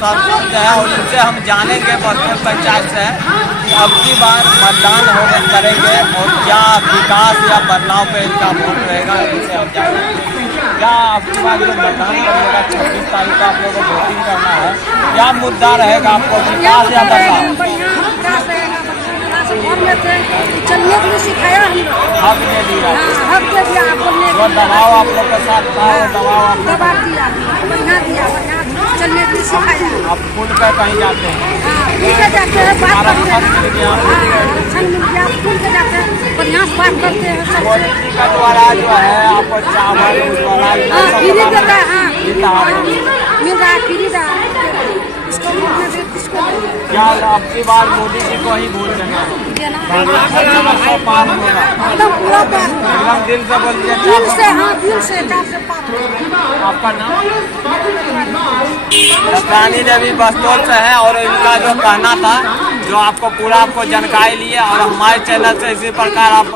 सरपंच है और इनसे हम जानेंगे बस्तौल पंचायत से अब की बार मतदान करेंगे और क्या विकास या बदलाव पे इनका वोट रहेगा, इनसे हम जानेंगे। क्या अब की बार जो मतदान करिएगा 26 तारीख को आप लोगों को वोटिंग करना है, क्या मुद्दा रहेगा आपको, विकास या बदलाव? चलने के लिए सिखाया हम लोग, हक दे दिया, हक दे दिया, वो दबाव आप लोग के साथ था, वो दबाव आप दबा दिया, बढ़िया दिया, बढ़िया चलने के लिए सिखाया। आप खुद पे कहीं जाते हैं, खुल के जाते हैं, बात करते हैं, आरक्षण मिल गया, खुल के जाते हैं, बढ़िया से बात करते हैं सबसे। मोदी का द्वारा जो है आपको चावल फ्री देता है, मिल रहा है, फ्री रहा है, इसको बोलने दे, किसको क्या अब की बार मोदी जी को ही वोट देना है? पार होगा एकदम पूरा पार, एकदम दिल से बोलिए, दिल से, हाँ दिल से, चार से पार। आपका नाम? रानी देवी बस्तौल से है और इनका जो कहना था जो आपको पूरा आपको जानकारी लिए और हमारे चैनल से इसी प्रकार आप